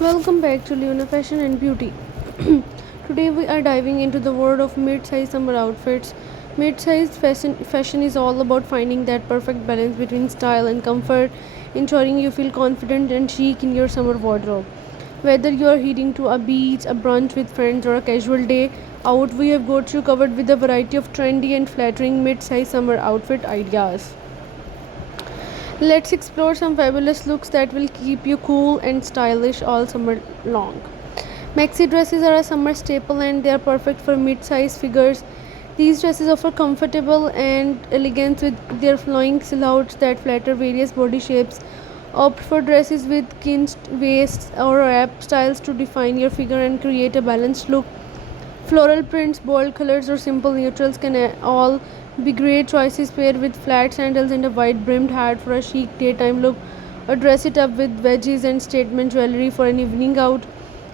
Welcome back to Luna Fashion and Beauty. Today we are diving into the world of mid-size summer outfits. Mid-size fashion is all about finding that perfect balance between style and comfort, ensuring you feel confident and chic in your summer wardrobe. Whether you are heading to a beach, a brunch with friends, or a casual day out, we have got you covered with a variety of trendy and flattering mid-size summer outfit ideas. Let's explore some fabulous looks that will keep you cool and stylish all summer long. Maxi dresses are a summer staple and they are perfect for mid-sized figures. These dresses offer comfortable and elegance with their flowing silhouettes that flatter various body shapes. Opt for dresses with cinched waists or wrap styles to define your figure and create a balanced look. Floral prints, bold colors, or simple neutrals can all be great choices paired with flat sandals and a wide brimmed hat for a chic daytime look, or dress it up with wedges and statement jewelry for an evening out.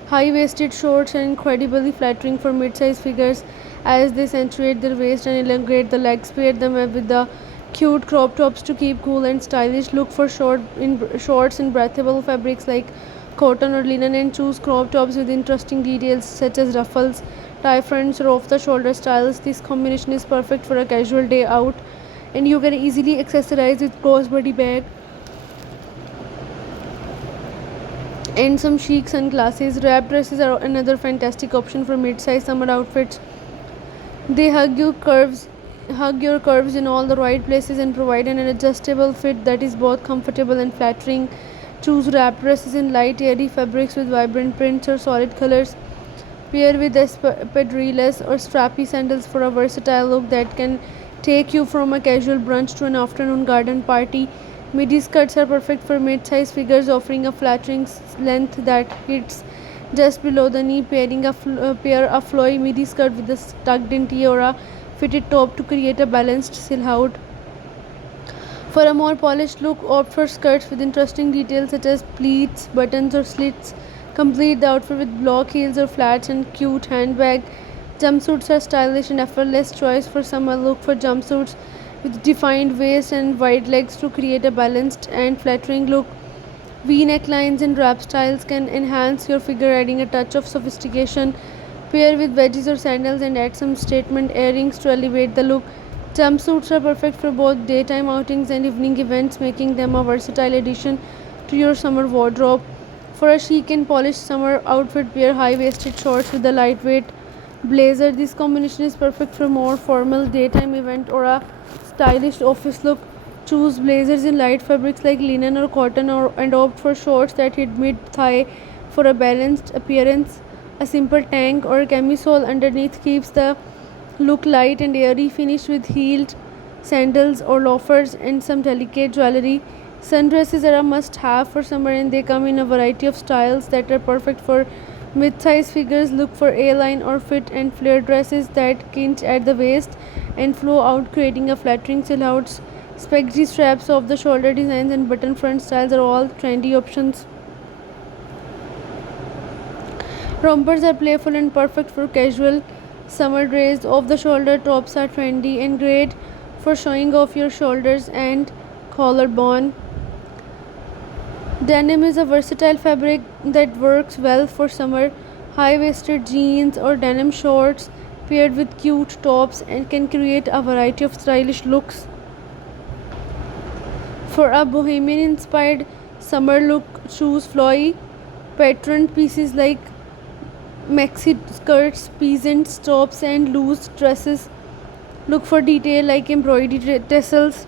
High waisted shorts are incredibly flattering for mid sized figures as they accentuate their waist and elongate the legs. Pair them up with the cute crop tops to keep cool and stylish. Look for shorts in breathable fabrics like cotton or linen and choose crop tops with interesting details such as ruffles, tie fronts, or off the shoulder styles. This combination is perfect for a casual day out and you can easily accessorize with crossbody bag and some chic sunglasses. Wrap dresses are another fantastic option for mid-size summer outfits. They hug your curves in all the right places and provide an adjustable fit that is both comfortable and flattering. Choose wrap dresses in light airy fabrics with vibrant prints or solid colors. Pair with espadrilles or strappy sandals for a versatile look that can take you from a casual brunch to an afternoon garden party. Midi skirts are perfect for mid-sized figures, offering a flattering length that hits just below the knee. Pair a flowy midi skirt with a tucked-in tee or a fitted top to create a balanced silhouette. For a more polished look, opt for skirts with interesting details such as pleats, buttons, or slits. Complete the outfit with block heels or flats and cute handbag. Jumpsuits are stylish and effortless choice for summer. Look for jumpsuits with defined waist and wide legs to create a balanced and flattering look. V necklines and wrap styles can enhance your figure, adding a touch of sophistication. Pair with wedges or sandals and add some statement earrings to elevate the look. Jumpsuits are perfect for both daytime outings and evening events, making them a versatile addition to your summer wardrobe. For a chic and polished summer outfit, wear high waisted shorts with a lightweight blazer. This combination is perfect for more formal daytime event or a stylish office look. Choose blazers in light fabrics like linen or cotton and opt for shorts that hit mid thigh for a balanced appearance. A simple tank or camisole underneath keeps the look light and airy, finished with heeled sandals or loafers and some delicate jewelry. Sundresses are a must have for summer and they come in a variety of styles that are perfect for mid sized figures. Look for A line or fit and flare dresses that cinch at the waist and flow out, creating a flattering silhouette. Spaghetti straps, off the shoulder designs, and button front styles are all trendy options. Rompers are playful and perfect for casual summer days. Off the shoulder tops are trendy and great for showing off your shoulders and collarbone. Denim is a versatile fabric that works well for summer. High waisted jeans or denim shorts paired with cute tops and can create a variety of stylish looks. For a bohemian inspired summer look, choose flowy patterned pieces like maxi skirts, peasant tops, and loose dresses. Look for detail like embroidery tassels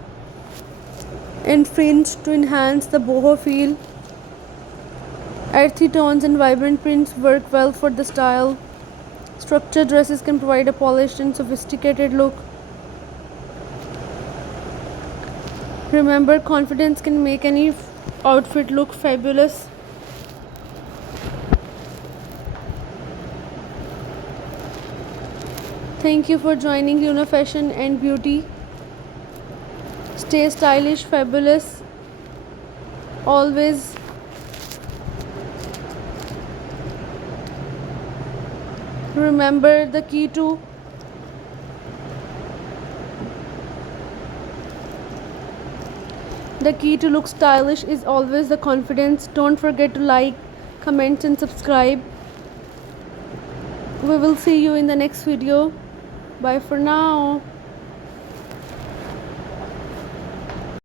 and fringe to enhance the boho feel. Earthy tones and vibrant prints work well for the style. Structured dresses can provide a polished and sophisticated look. Remember, confidence can make any outfit look fabulous. Thank you for joining Luna Fashion and Beauty. Stay stylish, fabulous, always. Remember the key to look stylish is always the confidence. Don't forget to like, comment and subscribe. We will see you in the next video. Bye for now.